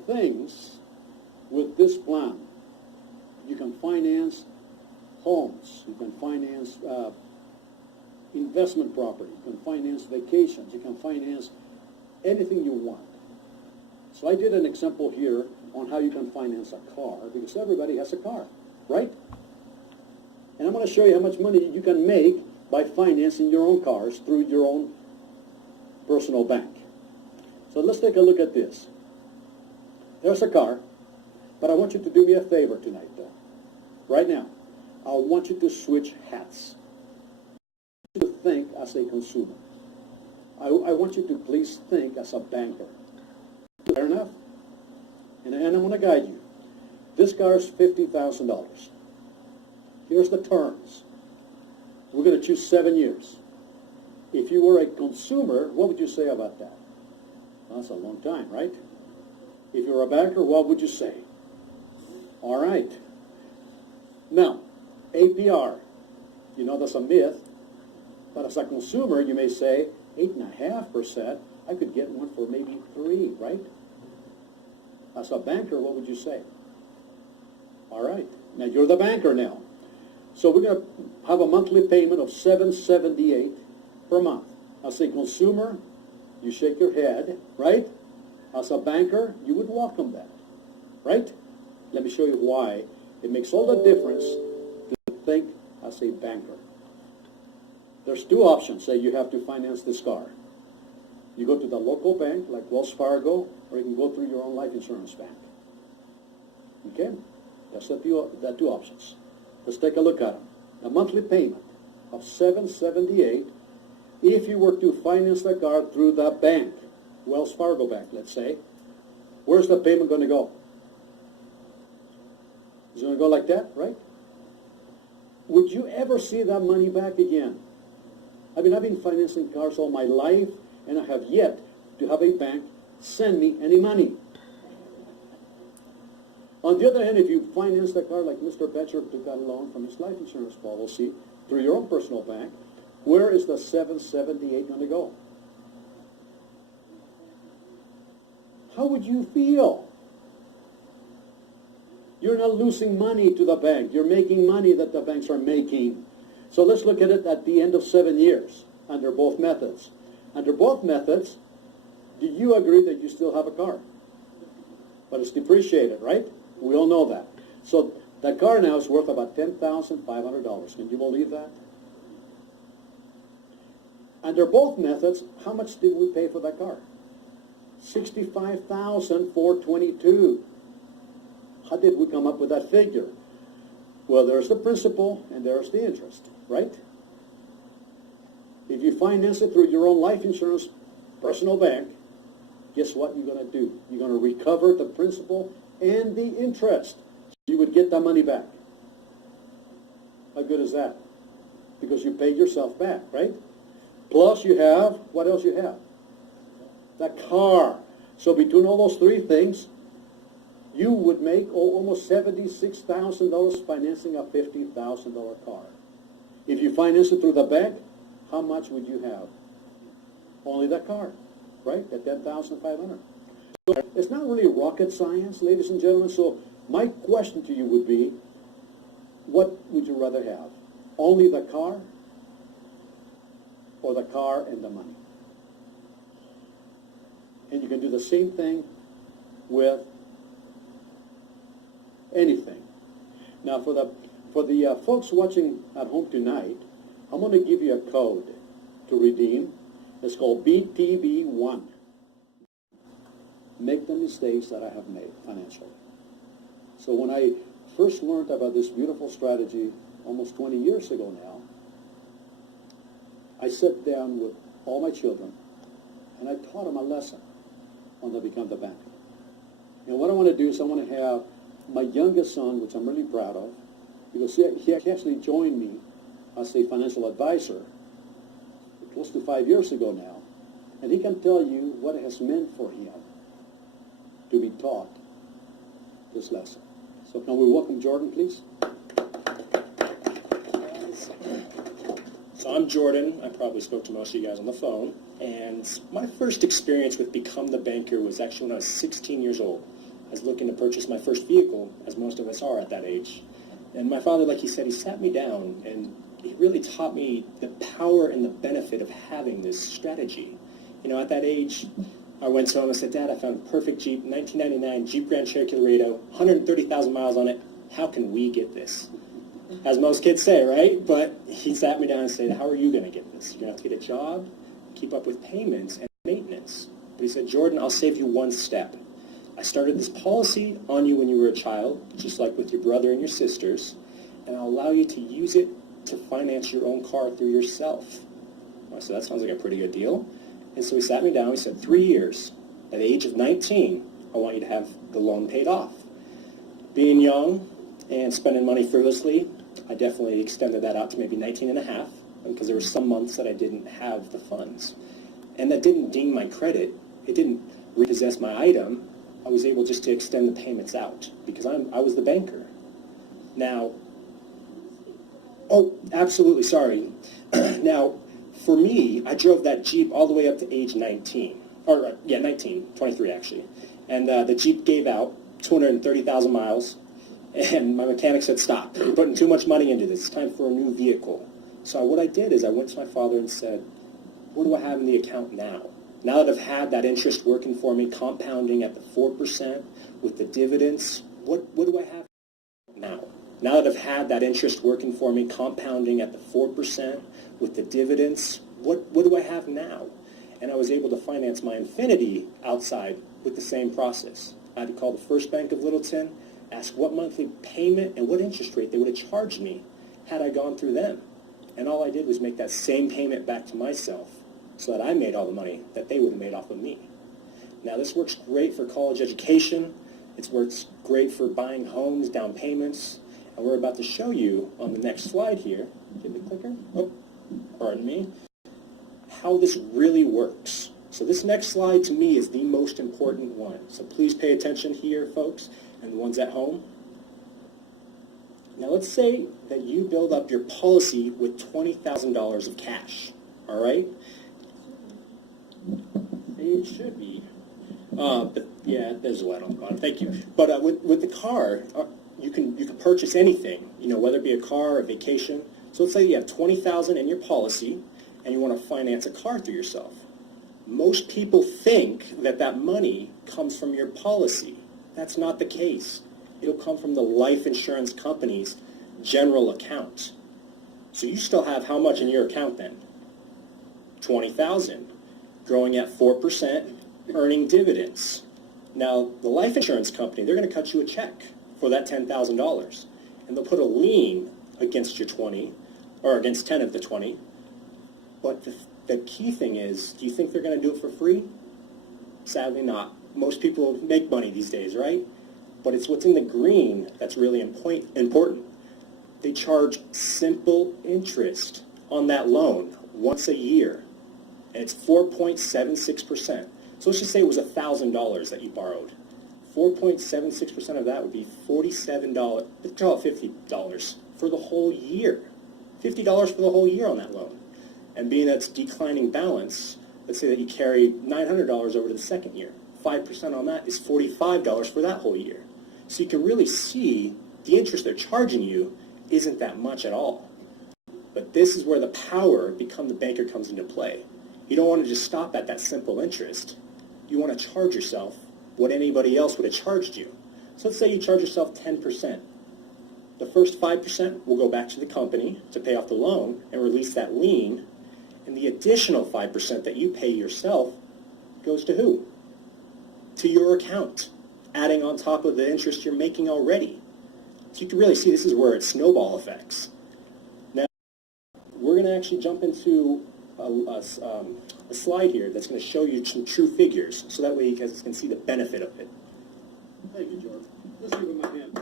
wonderful things with this plan. You can finance homes, you can finance investment property, you can finance vacations, you can finance anything you want. So I did an example here on how you can finance a car, because everybody has a car, right? And I'm going to show you how much money you can make by financing your own cars through your own personal bank. So let's take a look at this. There's a car, but I want you to do me a favor tonight, though. Right now, I want you to switch hats. I want you to think as a consumer. I want you to please think as a banker. Fair enough? And I'm going to guide you. This car is $50,000. Here's the terms. We're going to choose 7 years. If you were a consumer, what would you say about that? Well, that's a long time, right? If you're a banker, what would you say? All right. Now, APR, you know that's a myth, but as a consumer, you may say 8.5%. I could get one for maybe 3, right? As a banker, what would you say? All right. Now, you're the banker now. So we're going to have a monthly payment of $778 per month. As a consumer, you shake your head, right? As a banker, you would welcome that, right? Let me show you why. It makes all the difference to think as a banker. There's 2 options that you have to finance this car. You go to the local bank, like Wells Fargo, or you can go through your own life insurance bank. Okay? That's the 2 options. Let's take a look at them. A monthly payment of $778 if you were to finance the car through the bank, Wells Fargo Bank, let's say. Where's the payment going to go? It's going to go like that, right? Would you ever see that money back again? I mean, I've been financing cars all my life, and I have yet to have a bank send me any money. On the other hand, if you finance the car like Mr. Betcher took out a loan from his life insurance policy through your own personal bank, where is the $778 going to go? How would you feel? You're not losing money to the bank. You're making money that the banks are making. So let's look at it at the end of 7 years under both methods. Under both methods, do you agree that you still have a car? But it's depreciated, right? We all know that. So that car now is worth about $10,500. Can you believe that? Under both methods, how much did we pay for that car? $65,422. How did we come up with that figure? Well, there's the principal and there's the interest, right? If you finance it through your own life insurance personal bank, guess what you're going to do? You're going to recover the principal and the interest. You would get that money back. How good is that? Because you paid yourself back, right? Plus you have, what else you have? The car. So between all those 3 things, you would make almost $76,000 financing a $50,000 car. If you finance it through the bank, how much would you have? Only that car, right? At $10,500. So it's not really rocket science, ladies and gentlemen. So my question to you would be, what would you rather have? Only the car or the car and the money? And you can do the same thing with anything. Now, for the folks watching at home tonight, I'm going to give you a code to redeem. It's called BTB1. Make the mistakes that I have made financially. So when I first learned about this beautiful strategy almost 20 years ago now, I sat down with all my children and I taught them a lesson on the Become the Bank. And what I want to do is I want to have my youngest son, which I'm really proud of, because he actually joined me as a financial advisor close to 5 years ago now, and he can tell you what it has meant for him to be taught this lesson. So can we welcome Jordan, please? So I'm Jordan. I probably spoke to most of you guys on the phone. And my first experience with Become the Banker was actually when I was 16 years old. I was looking to purchase my first vehicle, as most of us are at that age. And my father, like he said, he sat me down and he really taught me the power and the benefit of having this strategy. You know, at that age, I went to him and said, Dad, I found a perfect Jeep, 1999 Jeep Grand Cherokee Laredo, 130,000 miles on it. How can we get this? As most kids say, right? But he sat me down and said, how are you going to get this? You're going to have to get a job, keep up with payments and maintenance. But he said, Jordan, I'll save you one step. I started this policy on you when you were a child, just like with your brother and your sisters, and I'll allow you to use it to finance your own car through yourself. I said, that sounds like a pretty good deal. And so he sat me down, he said, 3 years, at the age of 19, I want you to have the loan paid off. Being young and spending money frivolously, I definitely extended that out to maybe 19 and a half, because there were some months that I didn't have the funds. And that didn't ding my credit. It didn't repossess my item. I was able just to extend the payments out because I was the banker. Now, oh, absolutely, sorry. Now, for me, I drove that Jeep all the way up to age 19. 23 actually. And the Jeep gave out 230,000 miles, and my mechanic said, stop, you're putting too much money into this. It's time for a new vehicle. So what I did is I went to my father and said, what do I have in the account now? Now that I've had that interest working for me, compounding at the 4% with the dividends, what do I have now? Now that I've had that interest working for me, compounding at the 4% with the dividends, what do I have now? And I was able to finance my Infinity outside with the same process. I had to call the First Bank of Littleton, ask what monthly payment and what interest rate they would have charged me had I gone through them. And all I did was make that same payment back to myself so that I made all the money that they would have made off of me. Now, this works great for college education. It works great for buying homes, down payments. And we're about to show you on the next slide here, get the clicker, oh, pardon me, how this really works. So this next slide to me is the most important one. So please pay attention here, folks, and the ones at home. Now let's say that you build up your policy with $20,000 of cash, all right? It should be. But yeah, there's a light on the bottom. Thank you. But with the car, you can purchase anything. You know, whether it be a car, a vacation. So let's say you have $20,000 in your policy, and you want to finance a car through yourself. Most people think that that money comes from your policy. That's not the case. It'll come from the life insurance company's general account. So you still have how much in your account then? $20,000. Growing at 4%, earning dividends. Now, the life insurance company, they're going to cut you a check for that $10,000. And they'll put a lien against your 20, or against 10 of the 20. But the key thing is, do you think they're going to do it for free? Sadly not. Most people make money these days, right? But it's what's in the green that's really important. They charge simple interest on that loan once a year. And it's 4.76%. So let's just say it was $1,000 that you borrowed. 4.76% of that would be $47, let's call it $50 for the whole year. $50 for the whole year on that loan. And being that's declining balance, let's say that you carry $900 over to the second year. 5% on that is $45 for that whole year. So you can really see the interest they're charging you isn't that much at all. But this is where the power become the banker comes into play. You don't want to just stop at that simple interest. You want to charge yourself what anybody else would have charged you. So let's say you charge yourself 10%. The first 5% will go back to the company to pay off the loan and release that lien. And the additional 5% that you pay yourself goes to who? To your account, adding on top of the interest you're making already. So you can really see this is where it's snowball effects. Now, we're going to actually jump into a slide here that's going to show you some true figures, so that way you guys can see the benefit of it. Thank you, George. Let's give him a hand.